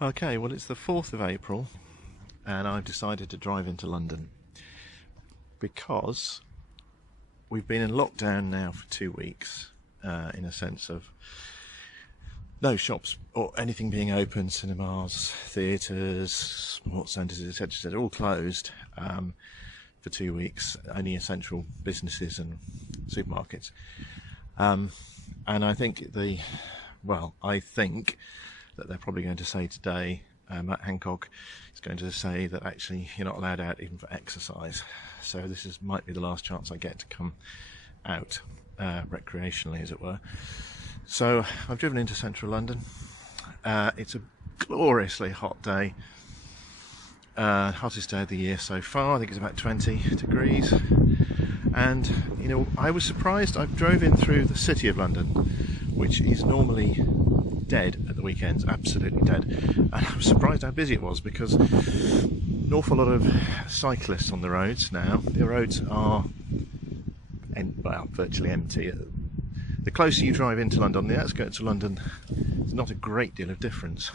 Okay, well it's the 4th of April and I've decided to drive into London because we've been in lockdown now for 2 weeks, in a sense of no shops or anything being open, cinemas, theatres, sports centres, etc., all closed for 2 weeks, only essential businesses and supermarkets. And I think I think that they're probably going to say today, Matt Hancock is going to say that actually you're not allowed out even for exercise. So this might be the last chance I get to come out recreationally, as it were. So I've driven into central London. It's a gloriously hot day. Hottest day of the year so far. I think it's about 20 degrees. And, I was surprised. I drove in through the city of London, which is normally dead at the weekends, absolutely dead. And I was surprised how busy it was because an awful lot of cyclists on the roads now. The roads are virtually empty. The closer you drive into London, on the outskirts of London, there's not a great deal of difference.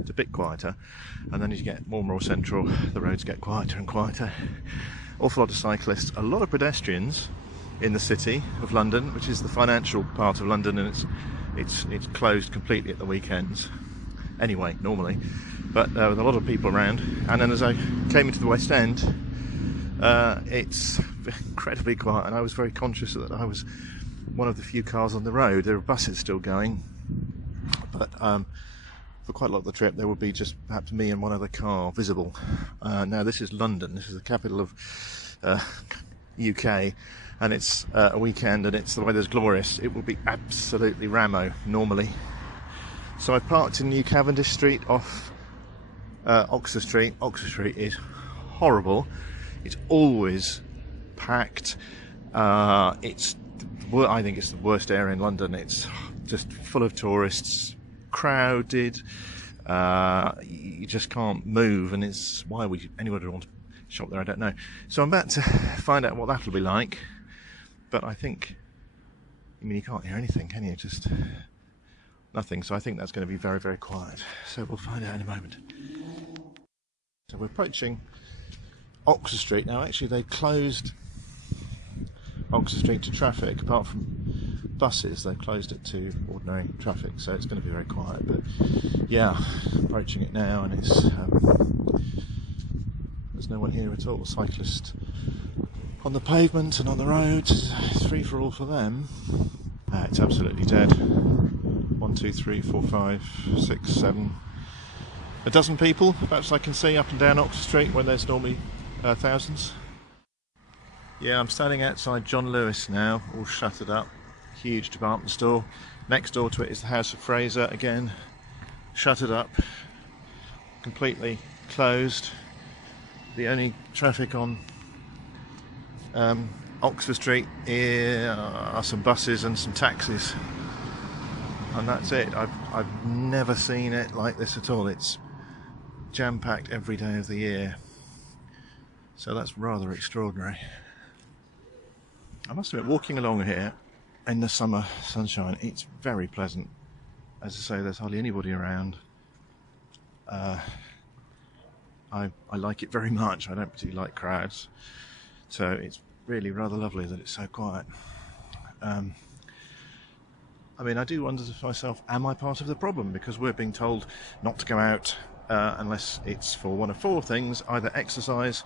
It's a bit quieter, and then as you get more and more central, the roads get quieter and quieter. Awful lot of cyclists, a lot of pedestrians in the city of London, which is the financial part of London, and it's closed completely at the weekends. Anyway, normally, but with a lot of people around. And then as I came into the West End, it's incredibly quiet, and I was very conscious that I was one of the few cars on the road. There are buses still going, but for quite a lot of the trip there would be just perhaps me and one other car visible. Now this is London, this is the capital of UK, and it's a weekend and the weather's glorious. It will be absolutely rammo normally. So I parked in New Cavendish Street off Oxford Street. Oxford Street is horrible. It's always packed. I think it's the worst area in London. It's just full of tourists, crowded. You just can't move, and it's why would anyone would want to shop there? I don't know. So I'm about to find out what that'll be like. But I think, you can't hear anything, can you? Just nothing. So I think that's going to be very, very quiet. So we'll find out in a moment. So we're approaching Oxford Street now. Actually, they closed Oxford Street to traffic. Apart from buses, they've closed it to ordinary traffic. So it's going to be very quiet. But yeah, approaching it now, and it's there's no one here at all. Cyclists on the pavement and on the roads. It's free for all for them. It's absolutely dead. 1, 2, 3, 4, 5, 6, 7, a dozen people perhaps I can see up and down Oxford Street when there's normally thousands. Yeah, I'm standing outside John Lewis now, all shuttered up. Huge department store. Next door to it is the House of Fraser, again shuttered up, completely closed. The only traffic on Oxford Street are some buses and some taxis, and that's it. I've never seen it like this at all. It's jam-packed every day of the year, so that's rather extraordinary. I must admit, walking along here in the summer sunshine, it's very pleasant. As I say, there's hardly anybody around. I like it very much. I don't particularly like crowds, so it's really rather lovely that it's so quiet. I do wonder to myself, am I part of the problem? Because we're being told not to go out unless it's for one of 4 things: either exercise,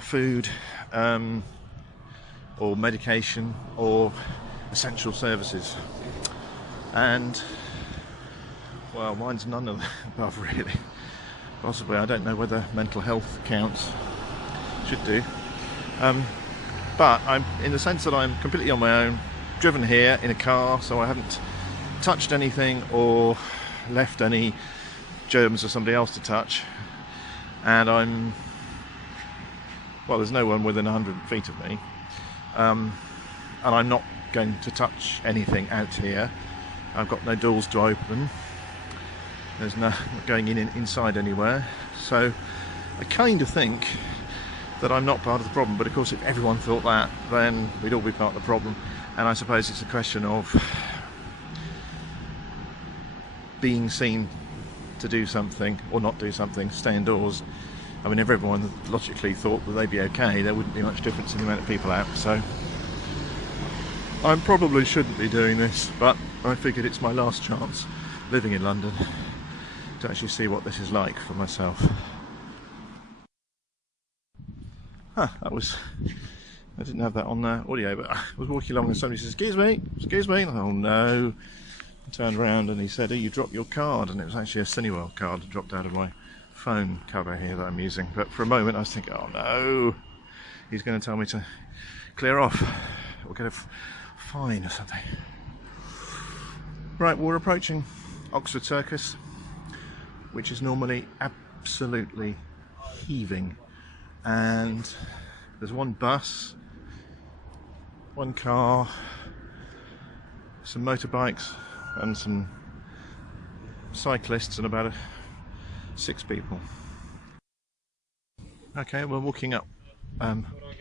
food, or medication, or essential services. And well, mine's none of the above, really. Possibly, I don't know whether mental health counts. Should do. But I'm in the sense that I'm completely on my own, driven here in a car, so I haven't touched anything or left any germs for somebody else to touch. And there's no one within 100 feet of me. And I'm not going to touch anything out here. I've got no doors to open. There's no going inside anywhere. So I kind of think that I'm not part of the problem, but of course if everyone thought that, then we'd all be part of the problem. And I suppose it's a question of being seen to do something or not do something, stay indoors. I mean, if everyone logically thought that they'd be okay, there wouldn't be much difference in the amount of people out. So I probably shouldn't be doing this, but I figured it's my last chance living in London to actually see what this is like for myself. I didn't have that on audio, but I was walking along and somebody said, excuse me, and oh no. I turned around and he said, oh, you dropped your card, and it was actually a Cineworld card that dropped out of my phone cover here that I'm using. But for a moment I was thinking, oh no, he's going to tell me to clear off or get a fine or something. Right, we're approaching Oxford Circus, which is normally absolutely heaving, and there's one bus, one car, some motorbikes and some cyclists, and about 6 people. Okay, we're walking up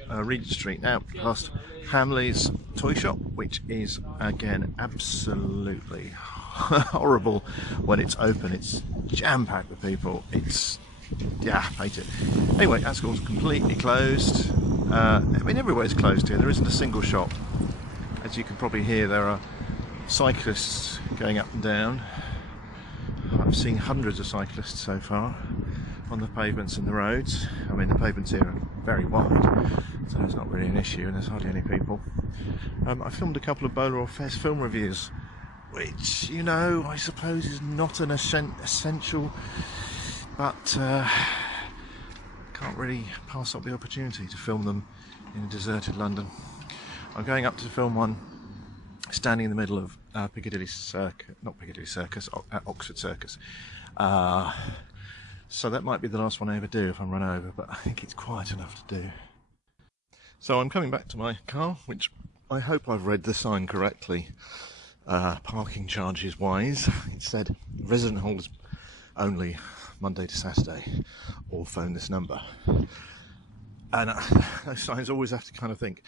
Regent Street now, past Hamley's toy shop, which is again absolutely horrible when it's open. It's jam-packed with people. It's, yeah, I hate it. Anyway, that school's completely closed. I mean, everywhere's closed here. There isn't a single shop. As you can probably hear, there are cyclists going up and down. I've seen hundreds of cyclists so far on the pavements and the roads. I mean, the pavements here are very wide, so it's not really an issue, and there's hardly any people. I filmed a couple of Bowler or Fez film reviews, which, you know, I suppose is not an essential, but can't really pass up the opportunity to film them in a deserted London. I'm going up to film one standing in the middle of Piccadilly Circus, not Piccadilly Circus, Oxford Circus. So that might be the last one I ever do if I'm run over, but I think it's quiet enough to do. So I'm coming back to my car, which I hope I've read the sign correctly, parking charges wise. It said resident holders only Monday to Saturday, or phone this number. And those signs always have to kind of think,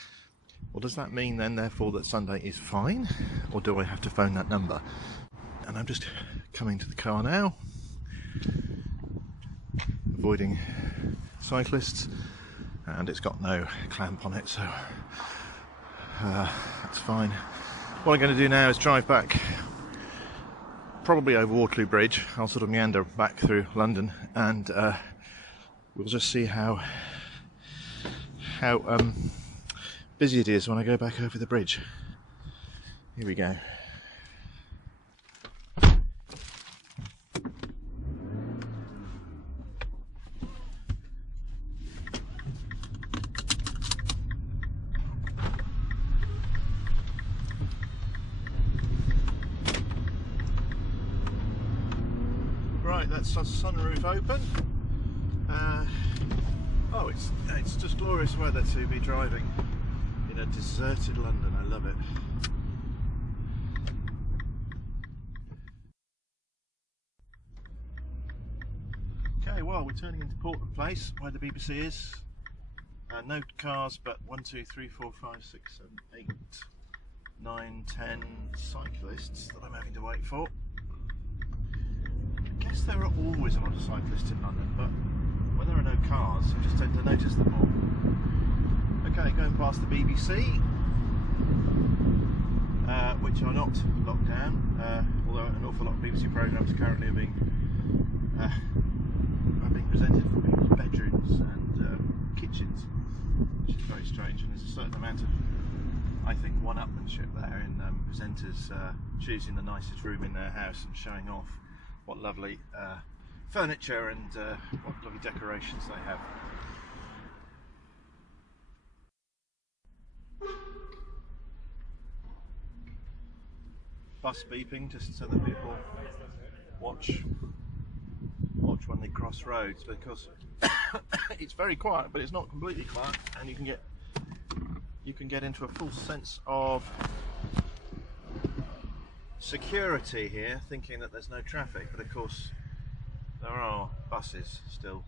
well, does that mean then therefore that Sunday is fine, or do I have to phone that number? And I'm just coming to the car now, avoiding cyclists, and it's got no clamp on it, so that's fine. What I'm going to do now is drive back, probably over Waterloo Bridge. I'll sort of meander back through London, and we'll just see how busy it is when I go back over the bridge. Here we go. Right, that's the sunroof open. Oh, it's just glorious weather to be driving in a deserted London. I love it. Okay, well, we're turning into Portland Place, where the BBC is. No cars, but 1, 2, 3, 4, 5, 6, 7, 8, 9, 10 cyclists that I'm having to wait for. I guess there are always a lot of cyclists in London, but when there are no cars, you just tend to notice them more. Okay, going past the BBC, which are not locked down, although an awful lot of BBC programmes currently are being presented from people's bedrooms and kitchens, which is very strange, and there's a certain amount of, I think, one-upmanship there in presenters choosing the nicest room in their house and showing off what lovely furniture and what lovely decorations they have. Bus beeping, just so that people watch when they cross roads, because it's very quiet, but it's not completely quiet, and you can get into a full sense of security here, thinking that there's no traffic, but of course there are buses still.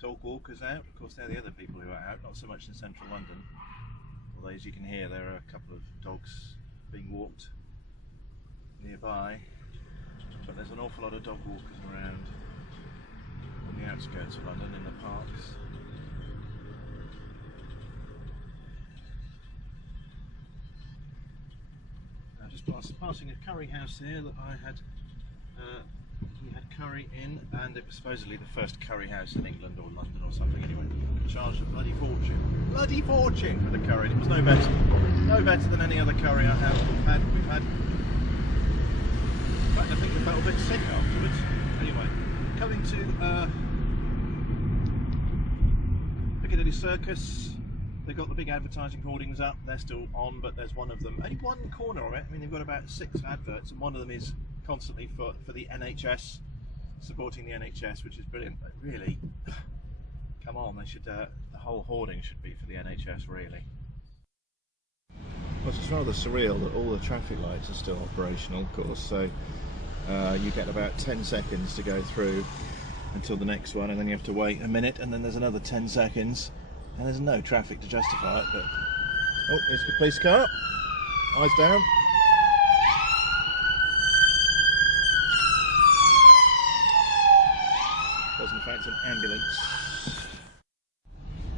Dog walkers out, of course they're the other people who are out, not so much in central London, although as you can hear there are a couple of dogs being walked nearby, but there's an awful lot of dog walkers around on the outskirts of London in the parks. Just passing a curry house here that I had, we had curry in, and it was supposedly the first curry house in England or London or something anyway. Charged a bloody fortune for the curry. It was no better than any other curry we've had. In fact, I think we felt a bit sick afterwards. Anyway, coming to Piccadilly Circus. They've got the big advertising hoardings up, they're still on, but there's one of them, only one corner of it. I mean, they've got about 6 adverts, and one of them is constantly for the NHS, supporting the NHS, which is brilliant. But really, come on, they should, the whole hoarding should be for the NHS, really. Well, it's rather surreal that all the traffic lights are still operational, of course, so you get about 10 seconds to go through until the next one, and then you have to wait a minute, and then there's another 10 seconds. And there's no traffic to justify it, but... Oh, here's the police car. Eyes down. Was in fact an ambulance.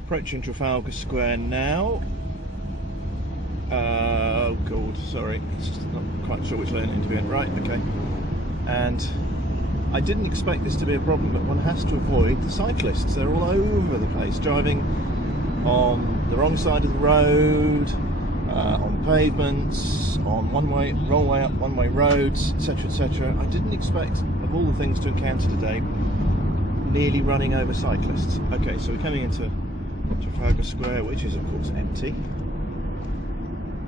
Approaching Trafalgar Square now. Oh god, sorry. It's just not quite sure which lane to be in. Right, okay. And I didn't expect this to be a problem, but one has to avoid the cyclists. They're all over the place, driving on the wrong side of the road, on pavements, on rollway up one-way roads, etc, etc. I didn't expect, of all the things to encounter today, nearly running over cyclists. Okay, so we're coming into Trafalgar Square, which is of course empty.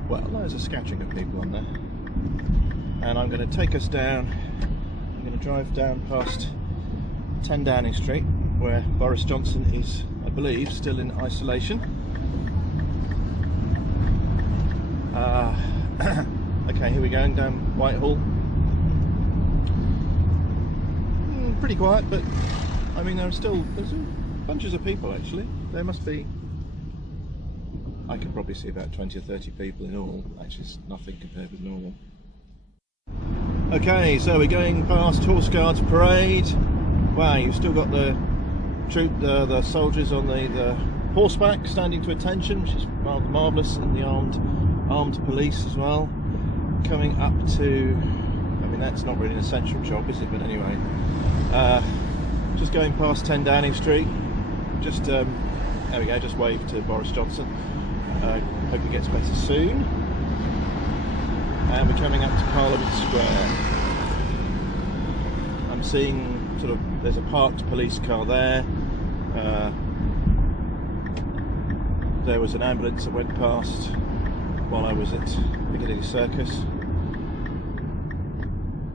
Well, there's a scattering of people on there. And I'm going to take us down, I'm going to drive down past 10 Downing Street, where Boris Johnson is, I believe, still in isolation. Okay, here we go, down Whitehall. Pretty quiet, but I mean there's bunches of people actually. There must be, I could probably see about 20 or 30 people in all. Actually, it's nothing compared with normal. Okay, so we're going past Horse Guards Parade. Wow, you've still got the soldiers on the horseback standing to attention, which is rather marvellous, and the armed police as well. Coming up to, I mean that's not really an essential job, is it? But anyway, just going past 10 Downing Street. Just there we go. Just wave to Boris Johnson. Hope he gets better soon. And we're coming up to Parliament Square. I'm seeing sort of, there's a parked police car there. There was an ambulance that went past while I was at Piccadilly Circus.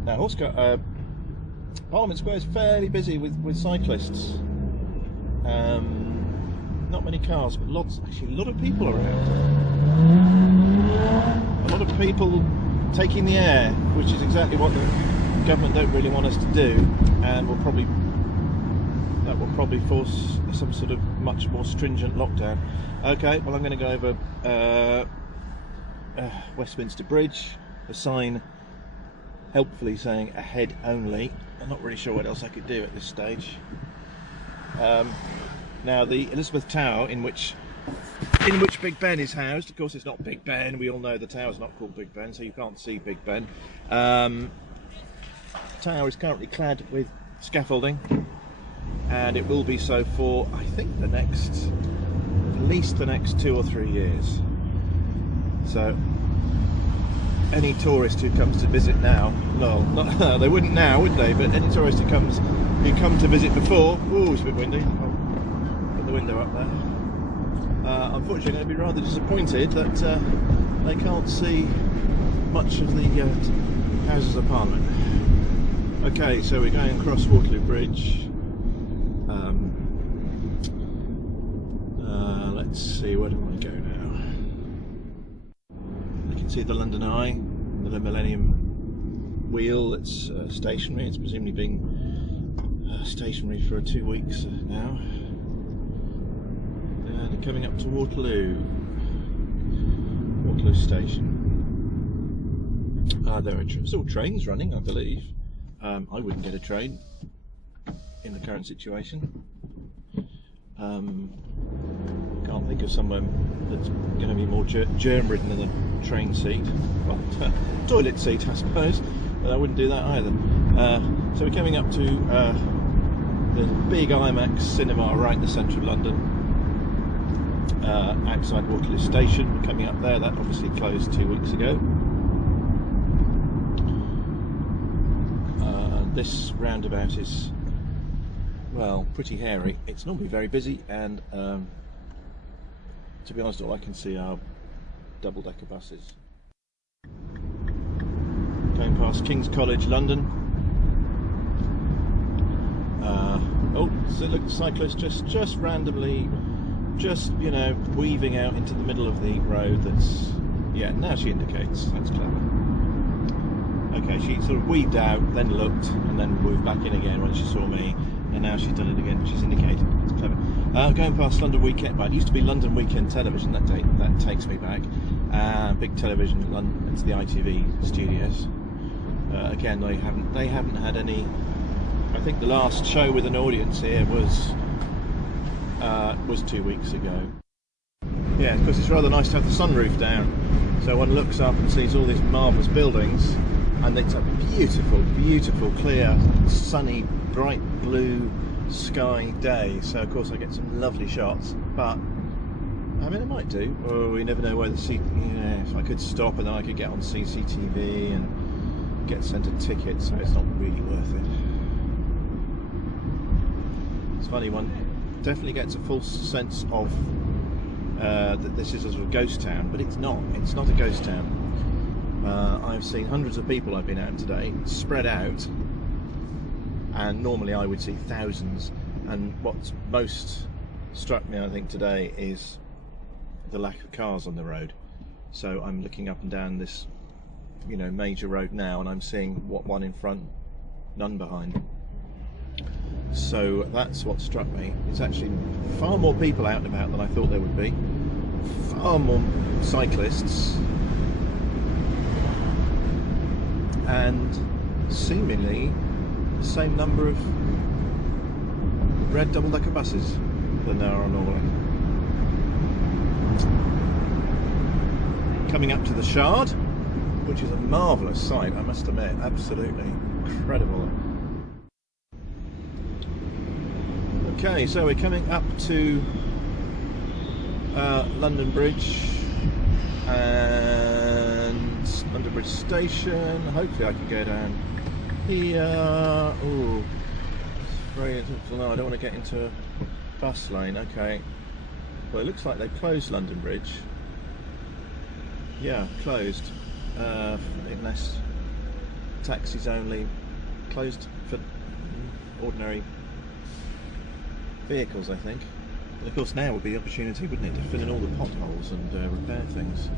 Now, Parliament Square is fairly busy with cyclists. Not many cars, but actually a lot of people around. A lot of people taking the air, which is exactly what the government don't really want us to do, and that will probably force some sort of much more stringent lockdown. Okay, well I'm going to go over Westminster Bridge, a sign helpfully saying ahead only. I'm not really sure what else I could do at this stage. Now the Elizabeth Tower in which Big Ben is housed, of course it's not Big Ben, we all know the tower's not called Big Ben, so you can't see Big Ben. The tower is currently clad with scaffolding, and it will be so for, I think, at least the next 2 or 3 years. So any tourist who comes to visit now, no, not, they wouldn't now, would they? But any tourist who come to visit before, ooh, it's a bit windy. I'll put the window up there. Unfortunately, I'm going to be rather disappointed that they can't see much of the Houses of Parliament. Okay, so we're going across Waterloo Bridge. Let's see, where do I go now? I can see the London Eye, the Millennium Wheel. It's stationary. It's presumably been stationary for 2 weeks now. And coming up to Waterloo Station. There are still trains running, I believe. I wouldn't get a train in the current situation. Can't think of somewhere that's going to be more germ-ridden than a train seat. Well, toilet seat, I suppose, but I wouldn't do that either. So we're coming up to the big IMAX cinema right in the centre of London, outside Waterloo Station. We're coming up there. That obviously closed 2 weeks ago. This roundabout is, well, pretty hairy. It's normally very busy, and to be honest, all I can see are double-decker buses. Going past King's College, London. Oh, so look, the cyclist just randomly, you know, weaving out into the middle of the road. That's, yeah, now she indicates. That's clever. Okay, she sort of weaved out, then looked, and then moved back in again when she saw me, and now she's done it again. She's indicated. It's clever. Going past London Weekend, but it used to be London Weekend Television. That takes me back. Big television, London. It's the ITV studios. Again, they haven't had any. I think the last show with an audience here was 2 weeks ago. Yeah, because it's rather nice to have the sunroof down, so one looks up and sees all these marvellous buildings. And it's a beautiful, beautiful, clear, sunny, bright blue sky day. So of course I get some lovely shots. But I mean, it might do. Oh, you never know where if I could stop and then I could get on CCTV and get sent a ticket. So it's not really worth it. It's funny, one definitely gets a false sense of that this is a sort of ghost town, but it's not. It's not a ghost town. I've seen hundreds of people I've been out today, spread out, and normally I would see thousands, and what's most struck me, I think, today is the lack of cars on the road. So I'm looking up and down this, you know, major road now, and I'm seeing one in front, none behind. So that's what struck me. It's actually far more people out and about than I thought there would be, far more cyclists, and seemingly the same number of red double-decker buses than there are normally. Coming up to the Shard, which is a marvellous sight, I must admit, absolutely incredible. Okay, so we're coming up to London Bridge and London Bridge Station. Hopefully I can go down here. Oh, no, I don't want to get into a bus lane. Okay, well, it looks like they've closed London Bridge. Yeah, closed, unless taxis only, closed for ordinary vehicles, I think. And of course now would be the opportunity, wouldn't it, to fill in all the potholes and repair things.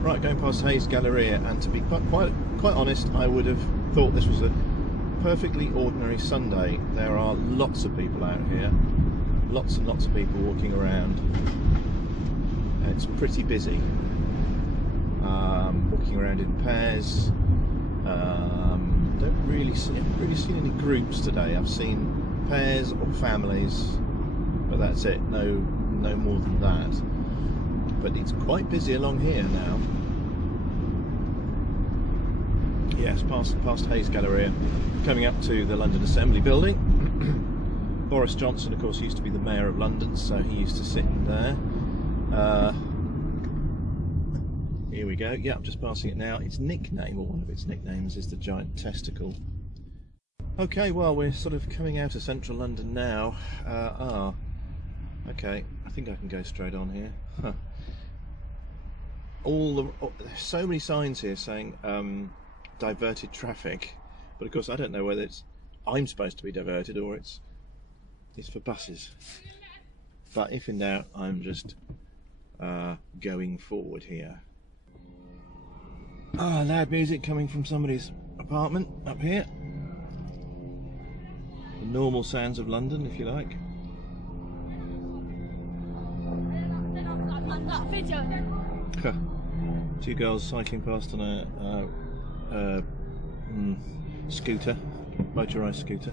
Right, going past Hayes Galleria, and to be quite honest, I would have thought this was a perfectly ordinary Sunday. There are lots of people out here, lots and lots of people walking around. It's pretty busy. Walking around in pairs. Haven't really seen any groups today. I've seen pairs or families, but that's it. No more than that. But it's quite busy along here now. Yes, past Hayes Galleria, coming up to the London Assembly Building. Boris Johnson, of course, used to be the Mayor of London, so he used to sit in there. Here we go. Yeah, I'm just passing it now. Its nickname, or one of its nicknames, is the giant Testicle. Okay, well, we're sort of coming out of central London now. Okay, I think I can go straight on here. Huh. There's so many signs here saying diverted traffic, but of course I don't know whether I'm supposed to be diverted or it's for buses. But if in doubt, I'm just going forward here. Loud music coming from somebody's apartment up here. The normal sounds of London, if you like. Two girls cycling past on a scooter, motorised scooter.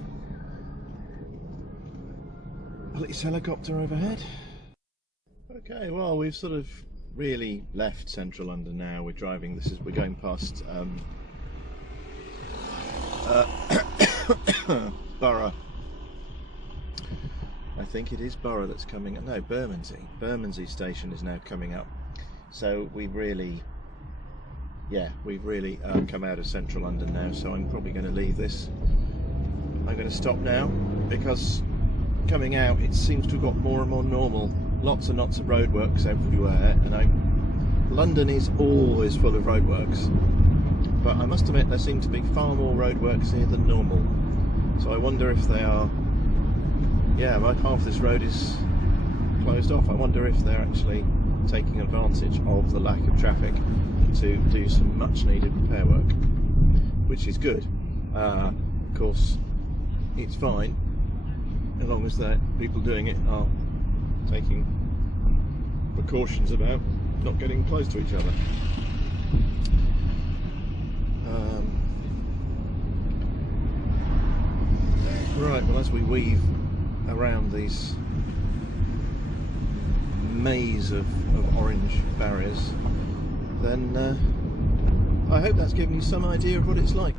Police helicopter overhead. Okay, well, we've sort of really left central London now. We're driving. We're going past Borough. I think it is Borough that's coming up. No, Bermondsey. Bermondsey station is now coming up. So we've really come out of central London now. So I'm probably going to leave this. I'm going to stop now because coming out it seems to have got more and more normal. Lots and lots of roadworks everywhere, and London is always full of roadworks. But I must admit there seem to be far more roadworks here than normal. So I wonder if they are. Yeah, like half this road is closed off. I wonder if they're actually taking advantage of the lack of traffic to do some much needed repair work, which is good. Of course, it's fine as long as the people doing it are taking precautions about not getting close to each other. Right, well, as we weave around these maze of orange barriers, then I hope that's given you some idea of what it's like.